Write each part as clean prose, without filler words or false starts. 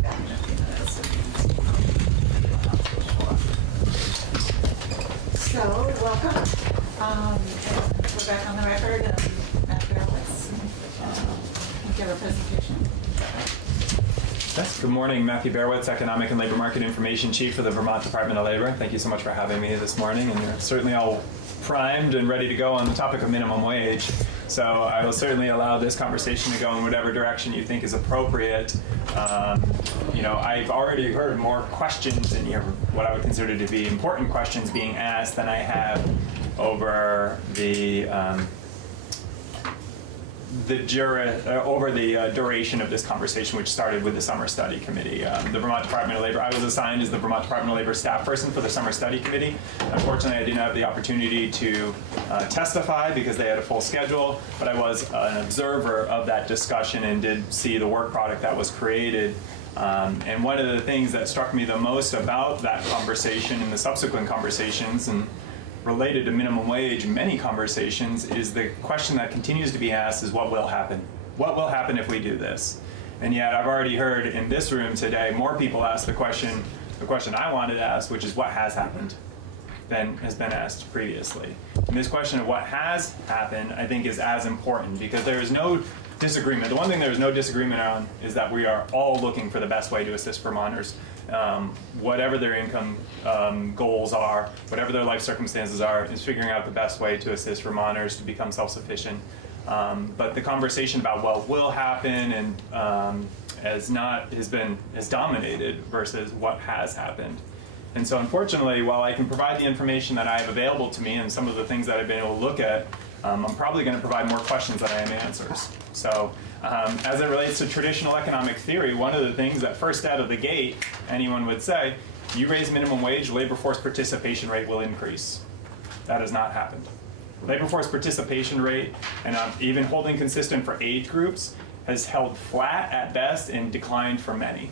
be back in a few minutes. So, welcome. And we're back on the record, and Matt Barowitz, give a presentation. Yes, good morning. Matthew Barowitz, Economic and Labor Market Information Chief for the Vermont Department of Labor. Thank you so much for having me this morning, and you're certainly all primed and ready to go on the topic of minimum wage. So I will certainly allow this conversation to go in whatever direction you think is appropriate. I've already heard more questions in here, what I would consider to be important questions being asked than I have over the duration of this conversation, which started with the Summer Study Committee. The Vermont Department of Labor, I was assigned as the Vermont Department of Labor staff person for the Summer Study Committee. Unfortunately, I didn't have the opportunity to testify because they had a full schedule, but I was an observer of that discussion and did see the work product that was created. And one of the things that struck me the most about that conversation and the subsequent conversations, and related to minimum wage, many conversations, is the question that continues to be asked is what will happen? What will happen if we do this? And yet I've already heard in this room today more people ask the question I wanted to ask, which is what has happened, than has been asked previously. And this question of what has happened, I think, is as important because there is no disagreement. The one thing there is no disagreement on is that we are all looking for the best way to assist Vermonters. Whatever their income goals are, whatever their life circumstances are, is figuring out the best way to assist Vermonters to become self-sufficient. But the conversation about what will happen and has dominated versus what has happened. And so unfortunately, while I can provide the information that I have available to me and some of the things that I've been able to look at, I'm probably going to provide more questions than I am answers. So as it relates to traditional economic theory, one of the things that first out of the gate, anyone would say, you raise minimum wage, labor force participation rate will increase. That has not happened. Labor force participation rate, and even holding consistent for age groups, has held flat at best and declined for many.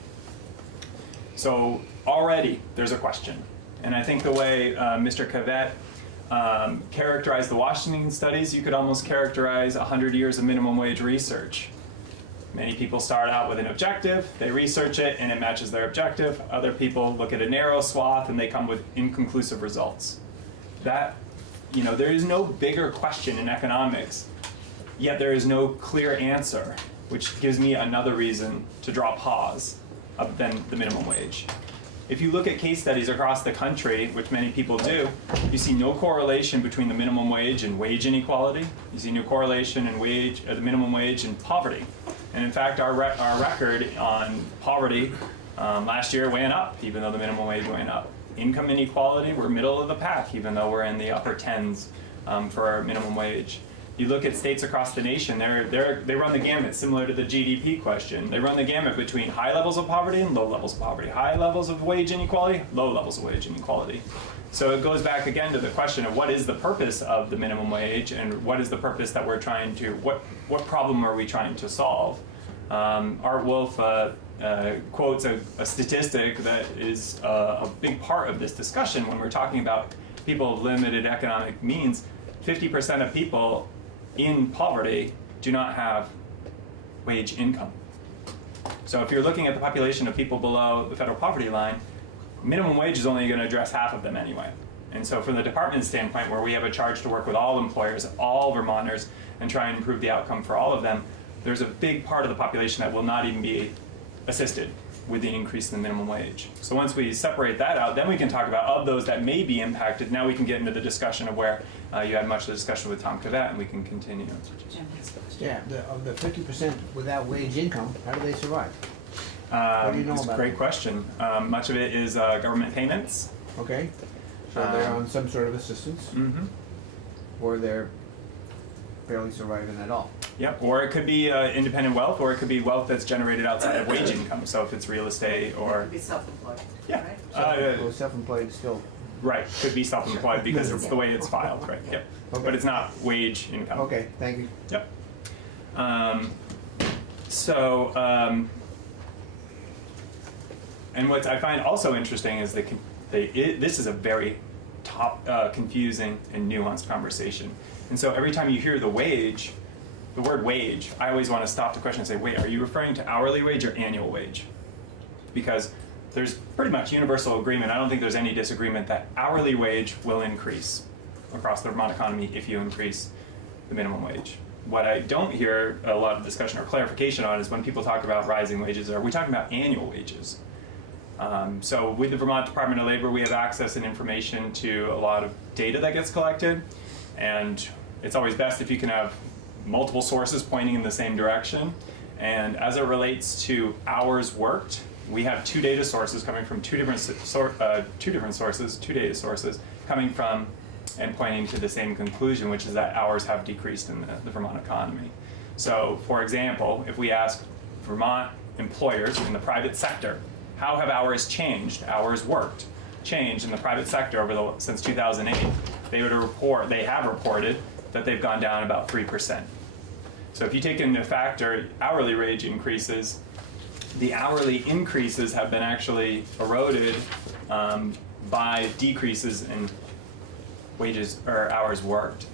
So already there's a question. And I think the way Mr. Cavett characterized the Washington studies, you could almost characterize 100 years of minimum wage research. Many people start out with an objective, they research it, and it matches their objective. Other people look at a narrow swath and they come with inconclusive results. There is no bigger question in economics, yet there is no clear answer, which gives me another reason to draw pause than the minimum wage. If you look at case studies across the country, which many people do, you see no correlation between the minimum wage and wage inequality. You see no correlation in the minimum wage and poverty. And in fact, our record on poverty last year went up, even though the minimum wage went up. Income inequality, we're middle of the pack, even though we're in the upper tens for our minimum wage. You look at states across the nation, they run the gamut, similar to the GDP question. They run the gamut between high levels of poverty and low levels of poverty, high levels of wage inequality, low levels of wage inequality. So it goes back again to the question of what is the purpose of the minimum wage and what is the purpose that we're trying to, what problem are we trying to solve? Art Wolf quotes a statistic that is a big part of this discussion when we're talking about people of limited economic means. 50% of people in poverty do not have wage income. So if you're looking at the population of people below the federal poverty line, minimum wage is only going to address half of them anyway. And so from the department's standpoint, where we have a charge to work with all employers, all Vermonters, and try and improve the outcome for all of them, there's a big part of the population that will not even be assisted with the increase in the minimum wage. So once we separate that out, then we can talk about of those that may be impacted. Now we can get into the discussion of where you had much of the discussion with Tom Cavett, and we can continue. Yeah, of the 50% without wage income, how do they survive? What do you know It's about a great it? question. Much of it is government payments. Okay, so they're on some sort of assistance, or they're barely surviving at all. Yep, or it could be independent wealth, or it could be wealth that's generated outside of wage income. So if it's real estate It or could be self-employed, yeah, right? Well, self-employed still. right, could be self-employed because it's the way it's filed, right? Yep, Okay. but it's not wage income. Okay, thank you. Yep. And what I find also interesting is this is a very confusing and nuanced conversation. And so every time you hear the word wage, I always want to stop the question and say, wait, are you referring to hourly wage or annual wage? because there's pretty much universal agreement. I don't think there's any disagreement that hourly wage will increase across the Vermont economy if you increase the minimum wage. What I don't hear a lot of discussion or clarification on is when people talk about rising wages, are we talking about annual wages? So with the Vermont Department of Labor, we have access and information to a lot of data that gets collected, and it's always best if you can have multiple sources pointing in the same direction. And as it relates to hours worked, we have two data sources coming from two data sources coming from and pointing to the same conclusion, which is that hours have decreased in the Vermont economy. So, for example, if we ask Vermont employers in the private sector, how have hours changed, hours worked, changed in the private sector since 2008, they have reported that they've gone down about 3%. So if you take into factor hourly wage increases, the hourly increases have been actually eroded by decreases in wages or hours worked.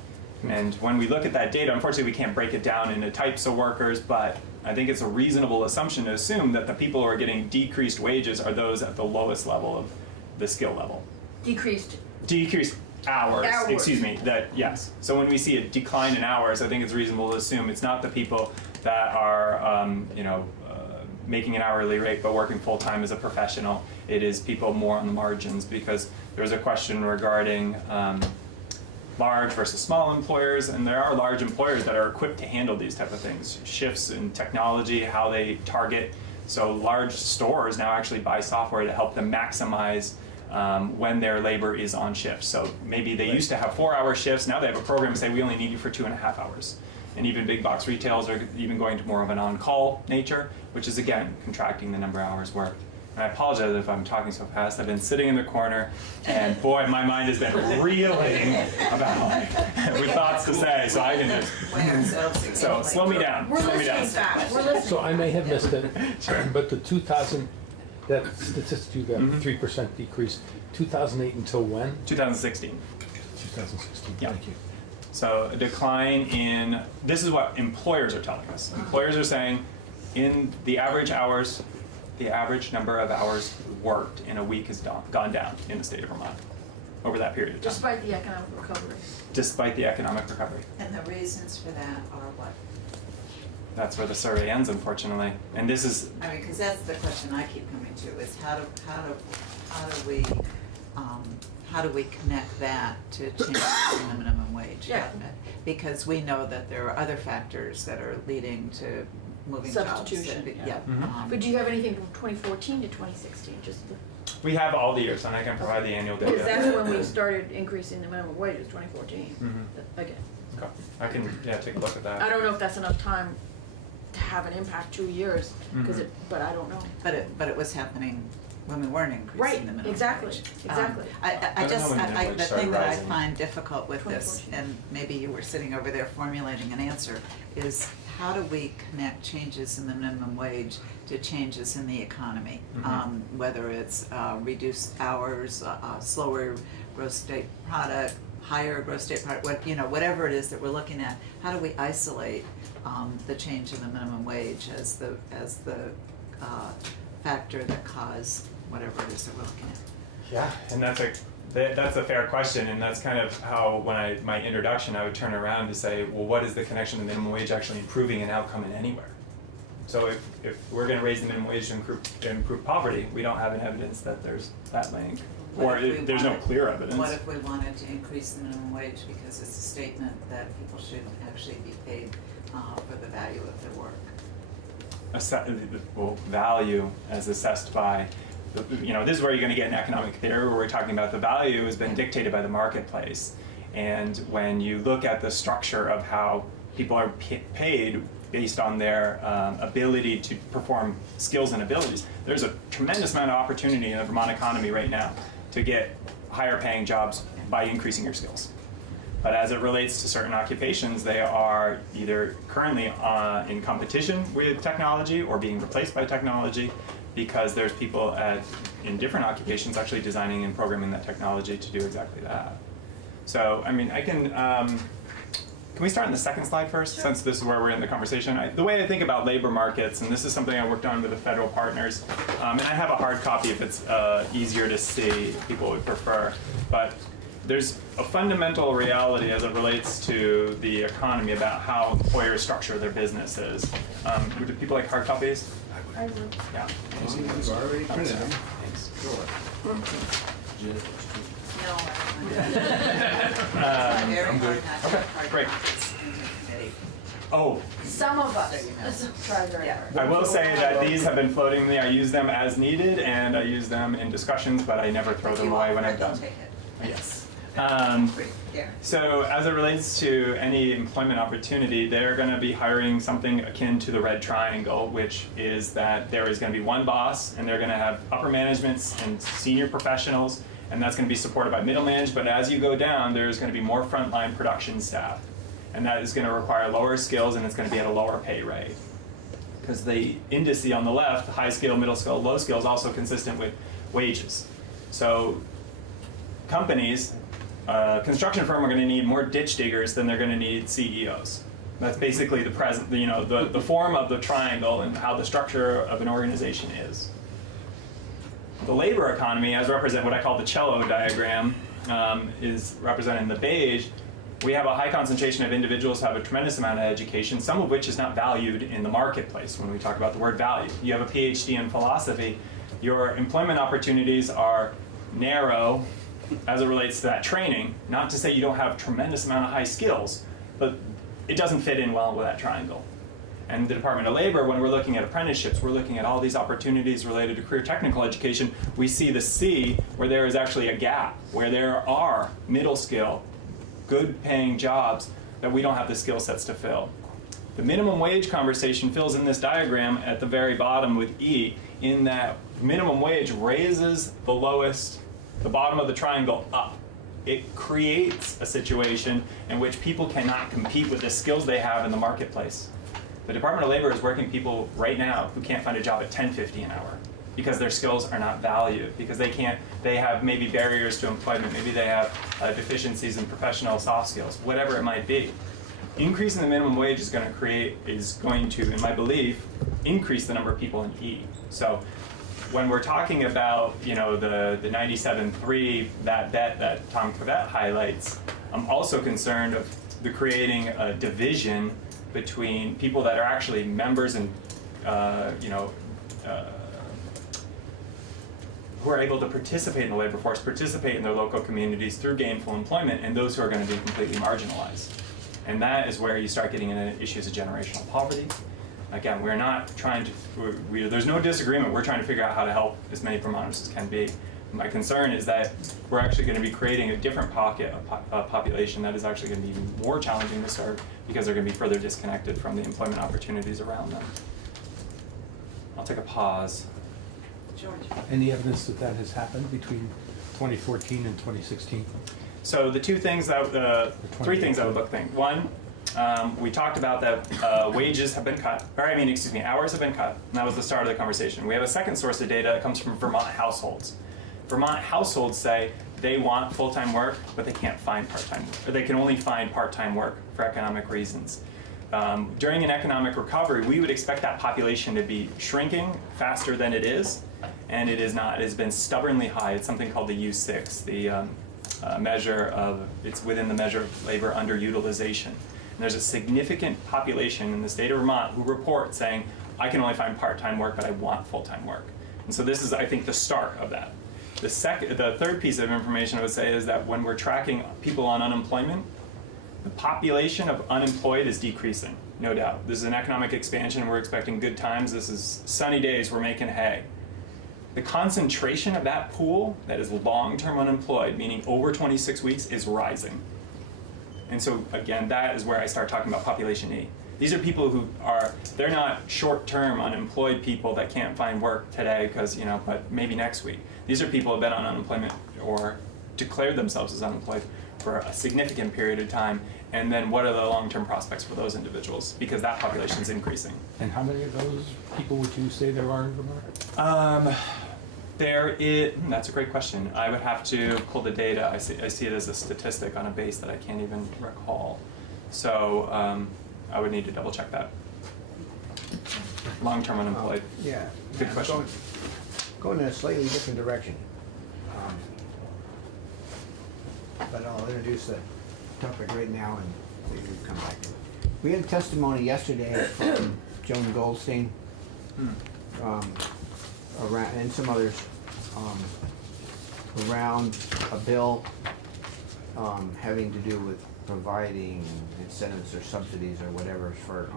And when we look at that data, unfortunately we can't break it down into types of workers, but I think it's a reasonable assumption to assume that the people who are getting decreased wages are those at the lowest level of the skill level. Decreased Hours, Hours. excuse me, yes. So when we see a decline in hours, I think it's reasonable to assume it's not the people that are, making an hourly rate but working full-time as a professional. It is people more on the margins, because there's a question regarding large versus small employers, and there are large employers that are equipped to handle these type of things. Shifts in technology, how they target. So large stores now actually buy software to help them maximize when their labor is on shift. So maybe they used to have 4-hour shifts, now they have a program to say we only need you for 2.5 hours. And even big box retailers are even going to more of an on-call nature, which is again contracting the number of hours worked. And I apologize if I'm talking so fast. I've been sitting in the corner, and boy, my mind has been reeling about with thoughts to say. So I can just slow me down. We're Slow me listening down. back. We're listening. So I may have missed it, Sure. but the 2000, that statistic you got, Mhm. 3% decrease, 2008 until when? 2016. 2016, Yeah. thank you. So a decline in, this is what employers are telling us. Employers are saying in the average hours, the average number of hours worked in a week has gone down in the state of Vermont over that period of time, Despite the economic recovery. despite the economic recovery. And the reasons for that are what? That's where the survey ends, unfortunately. And this is, I mean, because that's the question I keep coming to, is how do we connect that to changes in the minimum wage? Yeah. Because we know that there are other factors that are leading to moving jobs. Substitution, Yeah. Mhm. But do you have anything from 2014 to 2016? we have all the years, and I can provide the annual data. Because that's when we started increasing the minimum wage, was 2014. Mhm. Again, Okay. I can, take a look at that. I don't know if that's enough time to have an impact 2 years, because Mhm. but I don't know. But it was happening when we weren't increasing Right, the minimum exactly, wage. exactly. I don't know just, when the minimum wage the started thing that I rising. find difficult with this, 2014. and maybe you were sitting over there formulating an answer, is how do we connect changes in the minimum wage to changes in the economy? Mhm. Whether it's reduced hours, slower gross state product, higher gross state product, whatever it is that we're looking at, how do we isolate the change in the minimum wage as the factor that caused whatever it is that we're looking at? Yeah, and that's a fair question, and that's kind of how, when my introduction, I would turn around to say, well, what is the connection to minimum wage actually improving an outcome in anywhere? So if we're going to raise the minimum wage to improve poverty, we don't have an evidence that there's that link, or there's no clear evidence. What if we wanted to increase the minimum wage because it's a statement that people should actually be paid for the value of their work? Value as assessed by, this is where you're going to get an economic theory where we're talking about the value has been dictated by the marketplace. And when you look at the structure of how people are paid based on their ability to perform skills and abilities, there's a tremendous amount of opportunity in the Vermont economy right now to get higher paying jobs by increasing your skills. But as it relates to certain occupations, they are either currently in competition with technology or being replaced by technology, because there's people in different occupations actually designing and programming that technology to do exactly that. So, I mean, I can Can we start on the second slide first, since this is where we're in the conversation? The way I think about labor markets, and this is something I worked on with the federal partners, and I have a hard copy if it's easier to see, if people would prefer, but there's a fundamental reality as it relates to the economy about how employers structure their businesses. Do people like hard copies? I would. Yeah. You've already printed them. No, I'm very hard not to have hard great. copies in the committee. Oh, Some of us, So you know. try very Yeah. hard. I will say that these have been floating to me. I use them as needed, and I use them in discussions, but I never throw If them you away offer when it, I'm they'll done. take it. Yes. Great, yeah. So as it relates to any employment opportunity, they're going to be hiring something akin to the red triangle, which is that there is going to be one boss, and they're going to have upper managements and senior professionals, and that's going to be supported by middle management. But as you go down, there's going to be more frontline production staff, and that is going to require lower skills, and it's going to be at a lower pay rate. Because the indice on the left, high skill, middle skill, low skill, is also consistent with wages. So companies, construction firm are going to need more ditch diggers than they're going to need CEOs. That's basically the present, the form of the triangle and how the structure of an organization is. The labor economy, as represented, what I call the cello diagram, is represented in the beige. We have a high concentration of individuals who have a tremendous amount of education, some of which is not valued in the marketplace when we talk about the word value. You have a PhD in philosophy, your employment opportunities are narrow as it relates to that training, not to say you don't have a tremendous amount of high skills, but it doesn't fit in well with that triangle. And the Department of Labor, when we're looking at apprenticeships, we're looking at all these opportunities related to career technical education. We see the C where there is actually a gap, where there are middle skill, good paying jobs that we don't have the skill sets to fill. The minimum wage conversation fills in this diagram at the very bottom with E, in that minimum wage raises the lowest, the bottom of the triangle up. It creates a situation in which people cannot compete with the skills they have in the marketplace. The Department of Labor is working people right now who can't find a job at $10.50 an hour because their skills are not valued, because they have maybe barriers to employment, maybe they have deficiencies in professional soft skills, whatever it might be. Increasing the minimum wage is going to, in my belief, increase the number of people in E. So when we're talking about, the 97.3, that bet that Tom Cavett highlights, I'm also concerned of the creating a division between people that are actually members and, who are able to participate in the labor force, participate in their local communities through gainful employment, and those who are going to be completely marginalized. And that is where you start getting into issues of generational poverty. Again, we're not trying to, there's no disagreement, we're trying to figure out how to help as many Vermonters as can be. My concern is that we're actually going to be creating a different pocket of population that is actually going to be even more challenging to serve because they're going to be further disconnected from the employment opportunities around them. I'll take a pause. George. Any evidence that that has happened between 2014 and 2016? So the three things I would look think. One, we talked about that wages have been cut, hours have been cut, and that was the start of the conversation. We have a second source of data that comes from Vermont households. Vermont households say they want full-time work, but they can't find part-time work, or they can only find part-time work for economic reasons. During an economic recovery, we would expect that population to be shrinking faster than it is, and it is not. It has been stubbornly high. It's something called the U6, the it's within the measure of labor underutilization. And there's a significant population in the state of Vermont who report saying, I can only find part-time work, but I want full-time work. And so this is, I think, the start of that. The third piece of information I would say is that when we're tracking people on unemployment, the population of unemployed is decreasing, no doubt. This is an economic expansion, we're expecting good times, this is sunny days, we're making hay. The concentration of that pool that is long-term unemployed, meaning over 26 weeks, is rising. And so again, that is where I start talking about population E. These are people who they're not short-term unemployed people that can't find work today because, but maybe next week. These are people who have been on unemployment or declared themselves as unemployed for a significant period of time. And then what are the long-term prospects for those individuals? Because that population is increasing. And how many of those people would you say there are in Vermont? That's a great question. I would have to pull the data. I see it as a statistic on a base that I can't even recall. So I would need to double check that. Long-term unemployed. Yeah. Good question. Going in a slightly different direction. But I'll introduce the topic right now and we can come back to it. We had testimony yesterday from Joan Goldstein, around, and some others, around a bill, having to do with providing incentives or subsidies or whatever for,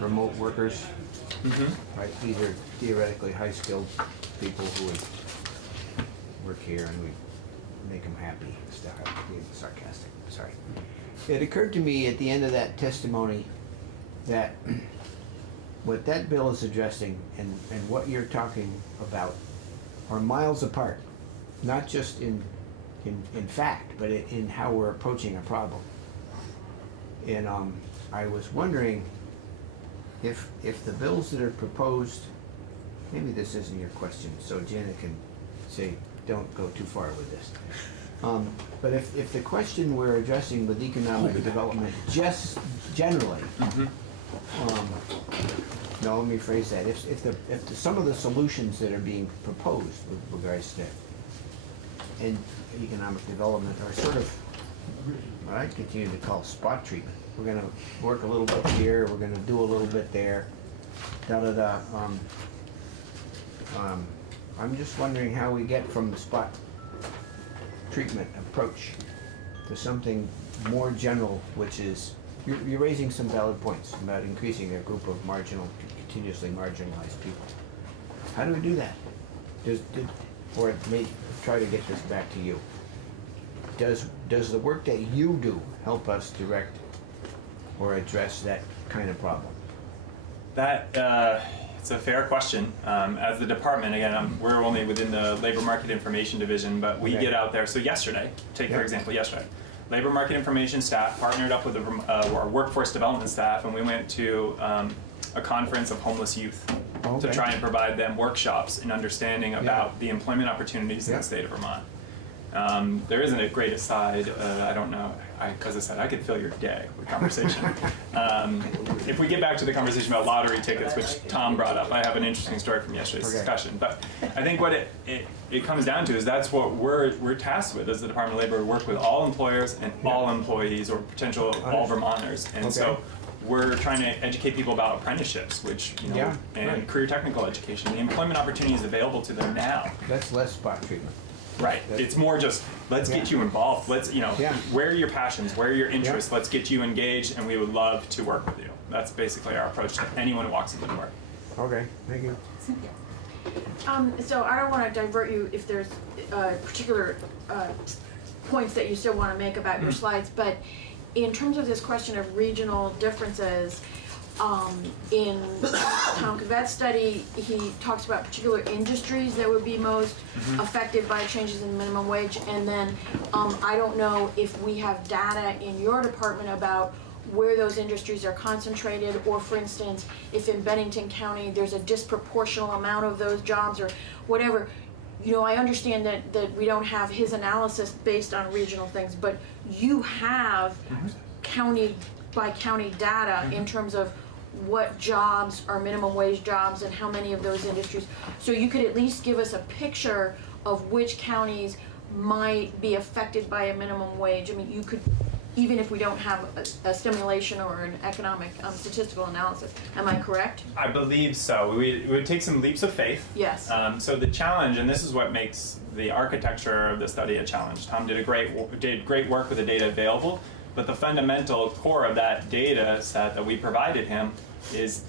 remote workers. Right, these are theoretically high-skilled people who would work here and we make them happy. Stuff. I'm being sarcastic. Sorry. It occurred to me at the end of that testimony that what that bill is addressing and what you're talking about are miles apart, not just in fact, but in how we're approaching a problem. And I was wondering if the bills that are proposed, maybe this isn't your question, so Janet can say, don't go too far with this. But if the question we're addressing with economic development just generally, no, let me phrase that. If some of the solutions that are being proposed with regards to and economic development are sort of what I continue to call spot treatment. We're going to work a little bit here. We're going to do a little bit there. I'm just wondering how we get from the spot treatment approach to something more general, which is you're raising some valid points about increasing a group of continuously marginalized people. How do we do that? Or may try to get this back to you. Does the work that you do help us direct or address that kind of problem? That it's a fair question. As the department, again, we're only within the Labor Market Information Division, but we Okay. get out there. So yesterday, for example, yesterday, Labor Market Information staff partnered up with our workforce development staff, and we went to a conference of homeless youth to try and provide them workshops in understanding about the employment opportunities in the state of Vermont. There isn't a great aside. I don't know. As I said, I could fill your day with conversation. If we get back to the conversation about lottery tickets, which Tom brought up, I have an interesting story from yesterday's discussion. But I think what it comes down to is that's what we're tasked with as the Department of Labor, to work with all employers and all employees or potential all Vermonters. And so we're trying to educate people about apprenticeships, which, and career technical education, the employment opportunities available to them now. That's less spot treatment. Right. It's more just, let's get you involved. Let's, where are your passions? Where are your interests? Let's get you engaged, and we would love to work with you. That's basically our approach to anyone who walks in the door. Okay, thank you. So I don't want to divert you if there's particular points that you still want to make about your slides, but in terms of this question of regional differences, in Tom Cavet's study, he talks about particular industries that would be most affected by changes in minimum wage. And then I don't know if we have data in your department about where those industries are concentrated, or for instance, if in Bennington County there's a disproportional amount of those jobs or whatever. I understand that we don't have his analysis based on regional things, but you have county by county data in terms of what jobs are minimum wage jobs and how many of those industries. So you could at least give us a picture of which counties might be affected by a minimum wage. I mean, you could, even if we don't have a stimulation or an economic statistical analysis. Am I correct? I believe so. We would take some leaps of faith. Yes. So the challenge, and this is what makes the architecture of the study a challenge. Tom did great work with the data available, but the fundamental core of that data set that we provided him is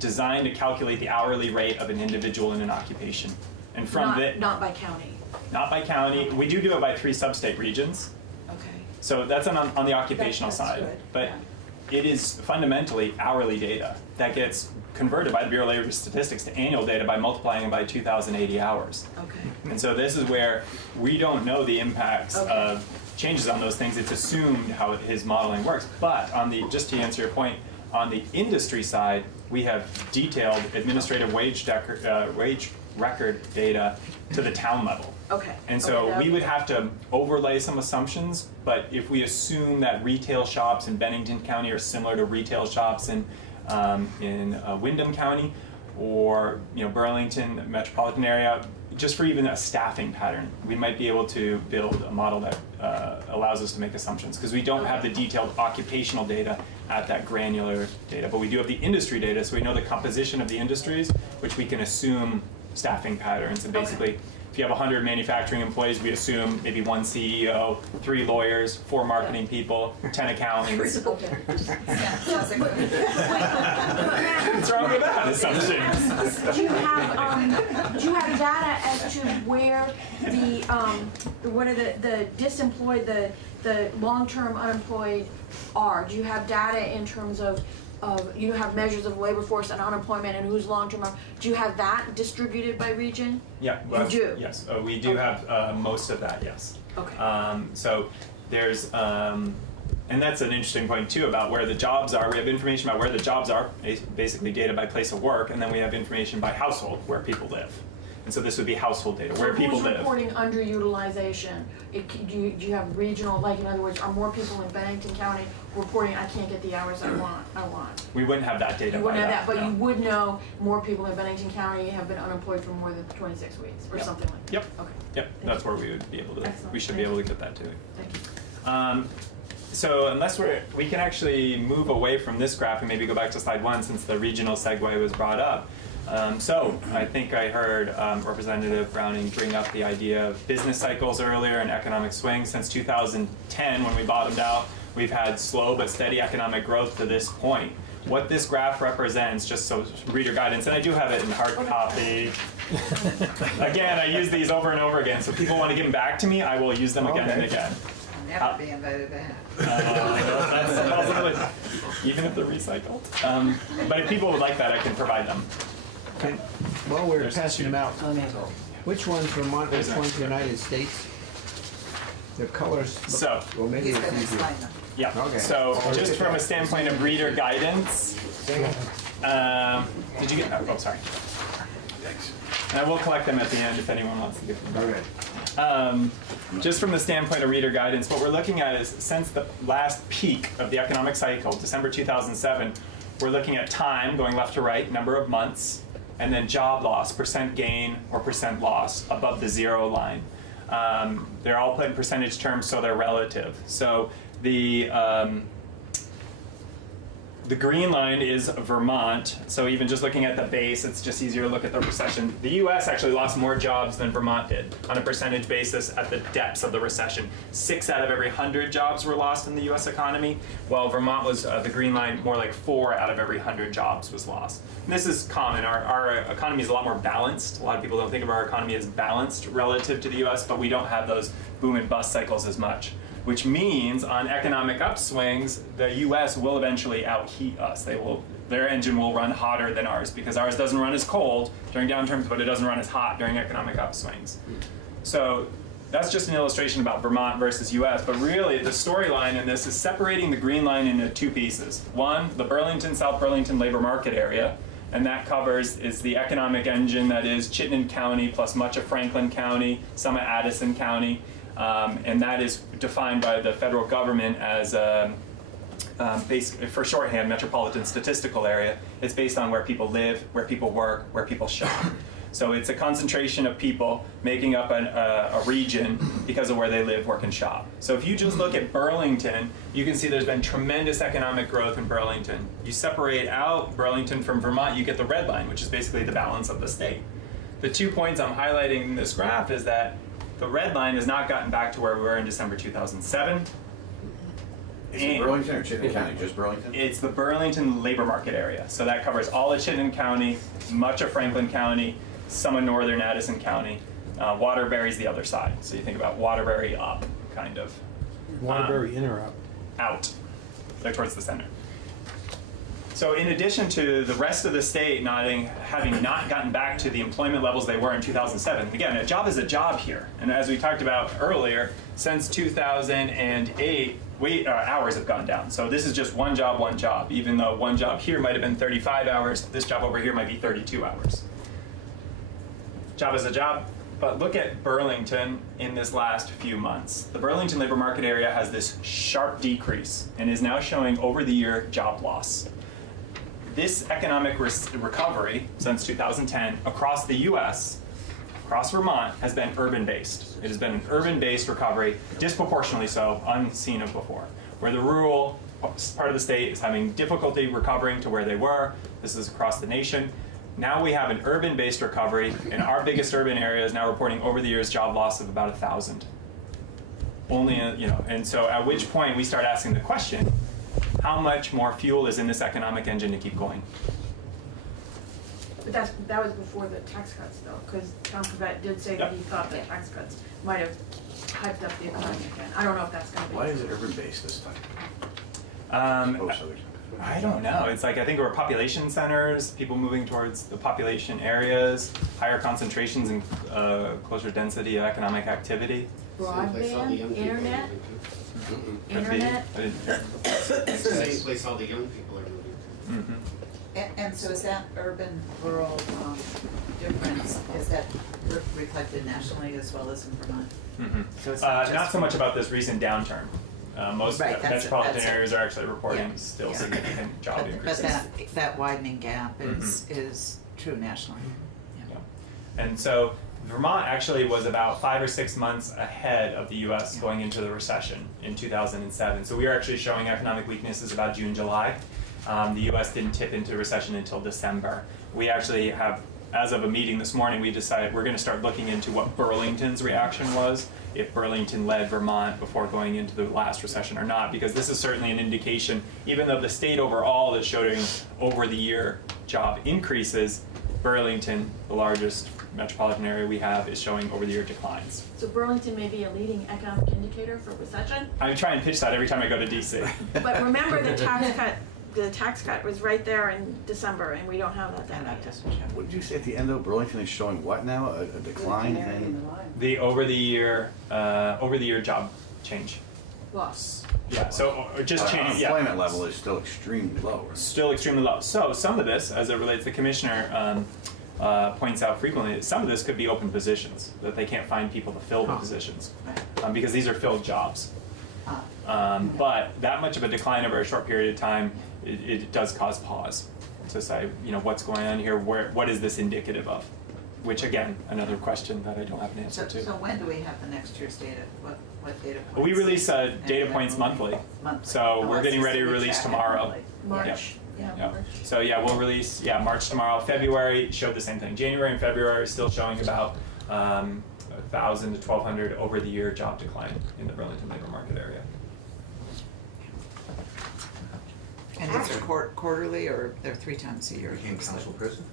designed to calculate the hourly rate of an individual in an occupation. And from not by county. Not by county. We do it by 3 sub-state regions. Okay. So that's on the occupational That's side. good. But it is fundamentally hourly data that gets converted by the Bureau of Labor Statistics to annual data by multiplying it by 2,080 hours. Okay. And so this is where we don't know the impacts of changes on those things. It's assumed how his modeling works. But just to answer your point, On the industry side, we have detailed administrative wage record data to the town level. Okay. And so Okay, we would have to overlay some assumptions, but if we assume that retail shops in Bennington County are similar to retail shops in Windham County, or Burlington metropolitan area, just for even a staffing pattern, we might be able to build a model that allows us to make assumptions, because we don't have the detailed occupational data at that granular data, but we do have the industry data, so we know the composition of the industries, which we can assume staffing patterns. And basically, if you have 100 manufacturing employees, we assume maybe 1 CEO, 3 lawyers, 4 marketing people, 10 accountants. Okay. Sounds like What's wrong with that assumption? Do you have data as to where what are the disemployed, the long-term unemployed are? Do you have data in terms of you have measures of labor force and unemployment and who's long-term? Do you have that distributed by region? Yeah, You do? Yes, we do have most of that. Yes. Okay. So there's, and that's an interesting point too about where the jobs are. We have information about where the jobs are, basically data by place of work, and then we have information by household, where people live. And so this would be household data, where people Who's live. reporting underutilization? Do you have regional, like in other words, are more people in Bennington County reporting, I can't get the hours I want? We wouldn't have that data. You wouldn't have that, but no. you would know more people in Bennington County have been unemployed for more than 26 weeks, or Yep. something like that. Yep. Okay, Yep, that's where we would be able to. Excellent. We should be able to get that too. thank you. So unless we can actually move away from this graph and maybe go back to slide 1 since the regional segue was brought up. So I think I heard Representative Browning bring up the idea of business cycles earlier and economic swings. Since 2010, when we bottomed out, we've had slow but steady economic growth to this point. What this graph represents, just so reader guidance, and I do have it in hard copy. Again, I use these over and over again, so if people want to give them back to me, I will use them again and Okay. again. Never be invited back. That's a possibility, even if they're recycled. But if people would like that, I can provide them. While we're There's passing them out, Oh, which one's Vermont, which There's one's the United States? The colors look, So- well, maybe He's it's gonna easier. explain them. Yeah, Okay. so just from a standpoint of reader guidance, did you get, oh, sorry. Thanks. And I will collect them at the end if anyone wants to give them back. Okay. Just from the standpoint of reader guidance, what we're looking at is since the last peak of the economic cycle, December 2007, we're looking at time going left to right, number of months, and then job loss, percent gain or percent loss above the 0 line. They're all put in percentage terms, so they're relative. So the green line is Vermont, so even just looking at the base, it's just easier to look at the recession. The US actually lost more jobs than Vermont did on a percentage basis at the depths of the recession. 6 out of every 100 jobs were lost in the US economy, while Vermont was, the green line, more like 4 out of every 100 jobs was lost. And this is common. Our economy is a lot more balanced. A lot of people don't think of our economy as balanced relative to the US, but we don't have those boom and bust cycles as much. Which means on economic upswings, the US will eventually outheat us. Their engine will run hotter than ours because ours doesn't run as cold during downturns, but it doesn't run as hot during economic upswings. So that's just an illustration about Vermont versus US, but really the storyline in this is separating the green line into 2 pieces. One, the Burlington, South Burlington labor market area, and that is the economic engine that is Chittenden County plus much of Franklin County, some of Addison County. And that is defined by the federal government as, for shorthand, metropolitan statistical area. It's based on where people live, where people work, where people shop. So it's a concentration of people making up a region because of where they live, work, and shop. So if you just look at Burlington, you can see there's been tremendous economic growth in Burlington. You separate out Burlington from Vermont, you get the red line, which is basically the balance of the state. The 2 points I'm highlighting in this graph is that the red line has not gotten back to where we were in December 2007. Is it Burlington or Chittenden County? Just Burlington? It's the Burlington labor market area. So that covers all of Chittenden County, much of Franklin County, some of northern Addison County. Waterbury's the other side. So you think about Waterbury up, kind of. Waterbury in or out? Out. They're towards the center. So in addition to the rest of the state having not gotten back to the employment levels they were in 2007, again, a job is a job here. And as we talked about earlier, since 2008, hours have gone down. So this is just one job, even though one job here might have been 35 hours, this job over here might be 32 hours. Job is a job, but look at Burlington in this last few months. The Burlington labor market area has this sharp decrease and is now showing over the year job loss. This economic recovery since 2010 across the US, across Vermont, has been urban-based. It has been an urban-based recovery, disproportionately so, unseen of before, where the rural part of the state is having difficulty recovering to where they were. This is across the nation. Now we have an urban-based recovery, and our biggest urban area is now reporting over the years job loss of about 1,000. Only, and so at which point we start asking the question, how much more fuel is in this economic engine to keep going? But that was before the tax cuts though, because Tom Covet did say that he thought that tax cuts might have hyped up the economy again. I don't know if that's gonna be. Why is it urban-based this time? Most others. I don't know. It's like, I think we're population centers, people moving towards the population areas, higher concentrations and closer density of economic activity. Broadband, internet, Could be. internet. I didn't hear. Same place all the young people are moving. Mhm. And so is that urban-rural difference, is that reflected nationally as well as in Vermont? Mhm. So it's not just Not so much about this recent downturn. Most Right, that's it, metropolitan that's it. areas are actually reporting Yeah, still yeah. significant job But increases. that widening gap is true nationally. Yeah. And so Vermont actually was about 5 or 6 months ahead of the US Yeah. going into the recession in 2007. So we are actually showing economic weaknesses about June, July. The US didn't tip into recession until December. We actually have, as of a meeting this morning, we decided we're going to start looking into what Burlington's reaction was, if Burlington led Vermont before going into the last recession or not, because this is certainly an indication, even though the state overall is showing over the year job increases, Burlington, the largest metropolitan area we have, is showing over the year declines. So Burlington may be a leading economic indicator for recession, I try and pitch that every time I go to DC. but remember the tax cut was right there in December, and we don't have that And data that yet. doesn't show. What did you say at the end though? Burlington is showing what now? A decline in? The over the year job change. Loss. Yeah, so just change, yeah. Unemployment level is still extremely low. Right? Still extremely low. So some of this, as it relates, the commissioner points out frequently, some of this could be open positions, that they can't find people to fill the positions, Right. because these are filled jobs. But that much of a decline over a short period of time, it does cause pause to say, what's going on here? What is this indicative of? Which again, another question that I don't have an answer So to. when do we have the next year's data? What data points? We release data And points when- monthly. Monthly. So Oh, we're I getting see. ready to So we release track it tomorrow. monthly. March. Yeah, Yeah. March. So yeah, we'll release March tomorrow. February showed the same thing. January and February are still showing about 1,000 to 1,200 over the year job decline in the Burlington labor market area. And these are quarterly, or they're 3 times a year? Became council president?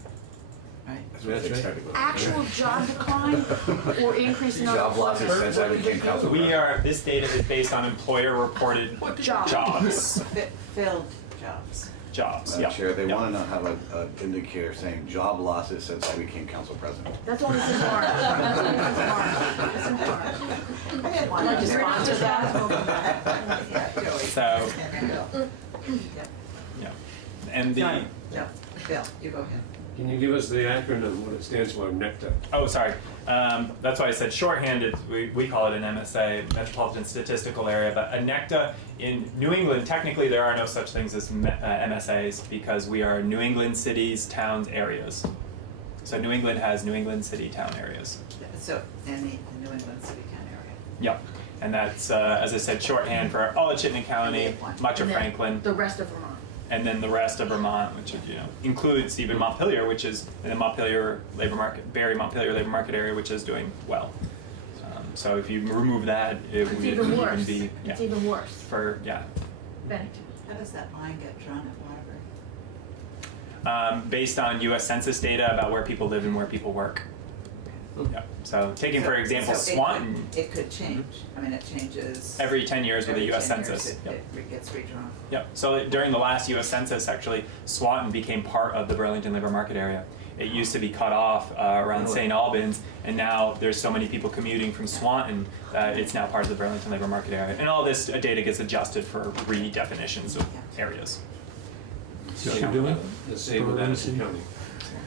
Right. That's what they started with. Actual job decline or increase in Job losses since I became council president. This data is based on employer-reported Job. jobs. Filled jobs. Jobs. Madam Yeah. Chair, they Yeah. want to know have an indicator saying job losses since I became council president. That's only since March. That's only since March. That's since March. I had one. Like, you're not just Yeah, Joey. So- And then Bill. Yeah. Yeah. And the. No, Bill, you go ahead. Can you give us the acronym, what it stands for, NECTA? Oh, sorry. That's why I said shorthanded. We call it an MSA, Metropolitan Statistical Area. But a NECTA in New England, technically there are no such things as MSAs because we are New England cities, towns, areas. So New England has New England city, town areas. So, any New England City County area. Yep. And that's, as I said, shorthand for all of Chittenden County, much of And then Franklin, The rest of Vermont. and then the rest of Vermont, which includes even Montpelier, which is in the Montpelier labor market, Barry Montpelier labor market area, which is doing well. So if you remove that, it It's would even even worse. be It's even worse. for Bennington. How does that line get drawn at Waterbury? based on U.S. Census data about where people live and where people work. Yeah. So taking for example So it Swanton, It could change, I mean, it changes. every 10 years with the every U.S. 10 years Census. Yep. It gets redrawn. Yep. So during the last U.S. Census, actually, Swanton became part of the Burlington labor market area. It used to be cut off around St. Albans, and now there's so many people commuting from Swanton that it's now part of the Burlington labor market area. And all this data gets adjusted for redefinitions of areas. See what you're doing? The same with Addison County.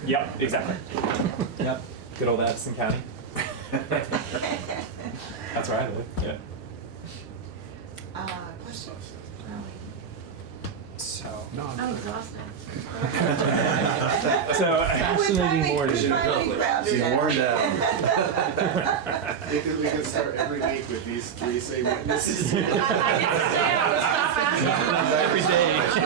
Yep, exactly. Yep. Good old Addison County. That's where I live. Yeah. Questions? So. No, I'm exhausted. So. Fascinating morning. She's worn down. We could start every week with these three same witnesses. I can stay, I would stop asking.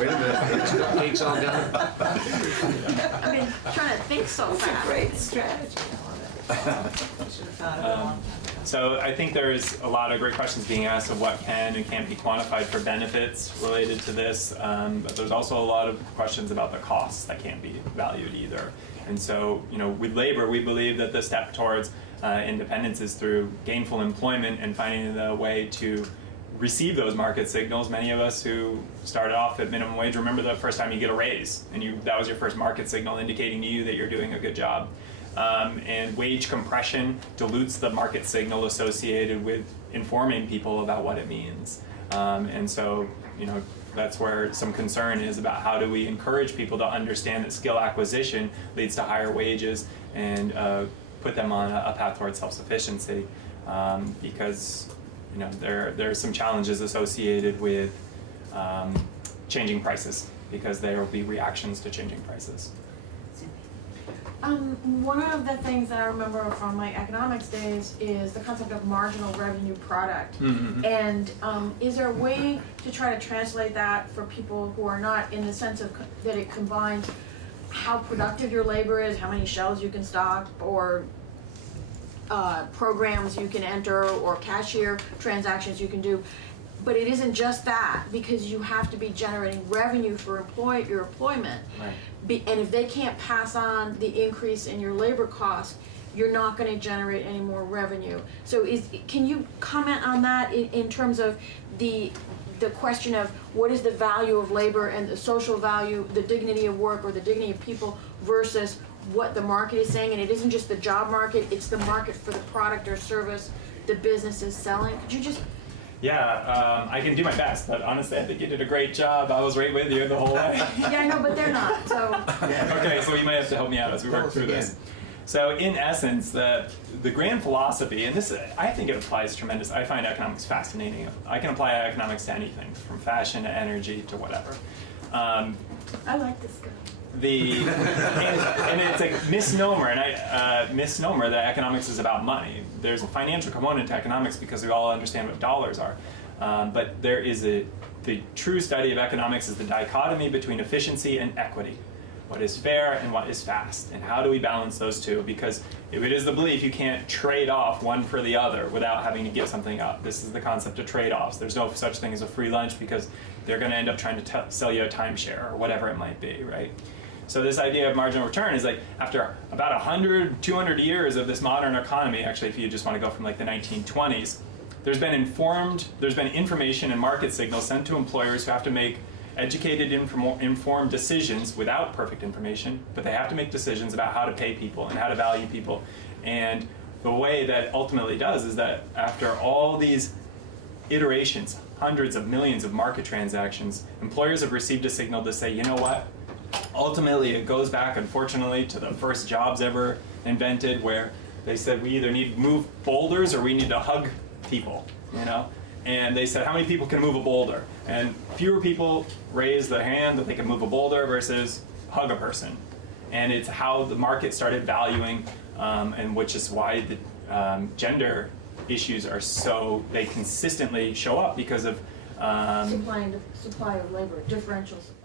Wait a minute. Cakes all done? I've been trying to think so It's a fast. great strategy, I love it. I should have thought of it a long time ago. So I think there's a lot of great questions being asked of what can and can't be quantified for benefits related to this, but there's also a lot of questions about the costs that can't be valued either. And so, you know, with labor, we believe that the step towards independence is through gainful employment and finding the way to receive those market signals. Many of us who started off at minimum wage remember the first time you get a raise, and that was your first market signal indicating to you that you're doing a good job. And wage compression dilutes the market signal associated with informing people about what it means. And so, you know, that's where some concern is about how do we encourage people to understand that skill acquisition leads to higher wages and put them on a path towards self-sufficiency, because, you know, there are some challenges associated with changing prices, because there will be reactions to changing prices. One of the things that I remember from my economics days is the concept of marginal revenue product. Mm-hmm. And is there a way to try to translate that for people who are not, in the sense of that it combines how productive your labor is, how many shelves you can stock, or programs you can enter, or cashier transactions you can do? But it isn't just that, because you have to be generating revenue for your employment. Right. And if they can't pass on the increase in your labor cost, you're not going to generate any more revenue. So can you comment on that in terms of the question of what is the value of labor and the social value, the dignity of work or the dignity of people, versus what the market is saying? And it isn't just the job market, it's the market for the product or service the business is selling. Could you just... Yeah, I can do my best, but honestly, I think you did a great job. I was right with you the whole way. Yeah, I know, but they're not, so... Okay, so you might have to help me out as we work through this. So in essence, the grand philosophy, and this, I think it applies tremendous. I find economics fascinating. I can apply economics to anything, from fashion to energy to whatever. I like this guy. And it's a misnomer, misnomer that economics is about money. There's a financial component to economics because we all understand what dollars are. But there is the true study of economics is the dichotomy between efficiency and equity. What is fair and what is fast, and how do we balance those two? Because if it is the belief you can't trade off one for the other without having to give something up. This is the concept of trade-offs. There's no such thing as a free lunch, because they're going to end up trying to sell you a timeshare or whatever it might be, right? So this idea of marginal return is like, after about 100, 200 years of this modern economy, actually if you just want to go from like the 1920s, there's been information and market signals sent to employers who have to make educated, informed decisions without perfect information, but they have to make decisions about how to pay people and how to value people. And the way that ultimately does is that after all these iterations, hundreds of millions of market transactions, employers have received a signal to say, you know what? Ultimately, it goes back, unfortunately, to the first jobs ever invented, where they said we either need to move boulders or we need to hug people, you know? And they said, how many people can move a boulder? And fewer people raised their hand that they can move a boulder versus hug a person. And it's how the market started valuing, and which is why the gender issues are so, they consistently show up because of Supply of labor, differential supply.